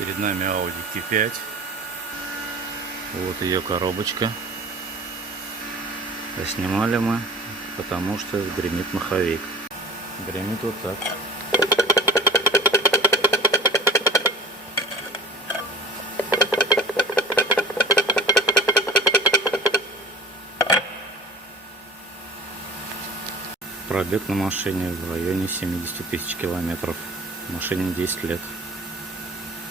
Перед нами Audi Q5. Вот ее коробочка. А снимали мы, потому что гремит маховик. Гремит вот так. Пробег на машине в районе 70 тысяч километров. Машине 10 лет.